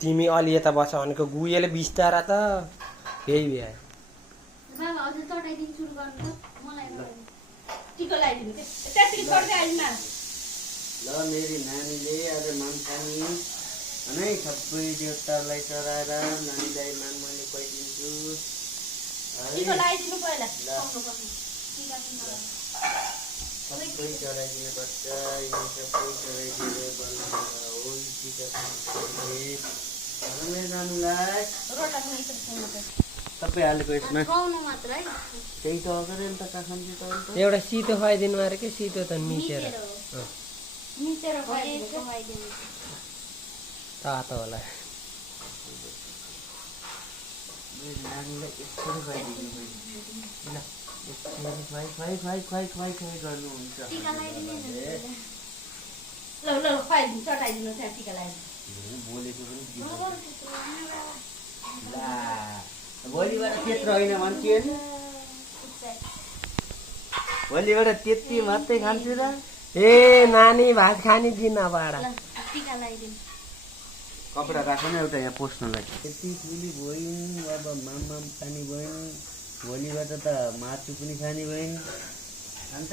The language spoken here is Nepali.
तिमी अलि यता बस्छ भनेको गुएले बिस्तारा त यही भ्या बाबा अझ चटाइदिनु सुरु गर्नु त मलाई टिको लगाइदिनु के त्यतिकै छोड्दै आइदिनु न ल मेरी नानीले आज मान्छानी है सबै देवतालाई चढाएर नानीलाई मैले खुवाइदिन्छु टिको लगाइदिनु पहिला सबै चढाइदिनुपर्छ यो सबै चढाइदिएर बल्ल हो टिका मेरो नानीलाई सबै हालेको यसमा त्यही त अगाडि नि त काखम्ची त एउटा सितो खुवाइदिनु अरे के सितो त मिचेर तातो होला नानीलाई यसरी खुवाइदिनु ल खुवाइ गर्नुहुन्छ चटाइदिनु त्यहाँ टिका लगाइदिनु बोलेको पनि ला भोलिबाट त्यत्रो होइन भन्छे भोलिबाट त्यति मात्रै खान्छु र ए नानी भात खाने दिन बाडा टिका लगाइदिनु कपडा राख न एउटा यहाँ पोस्नलाई त्यति पुली भइन् अब माम खाने भइन् भोलिबाट त मासु पनि खाने भइन् अन्त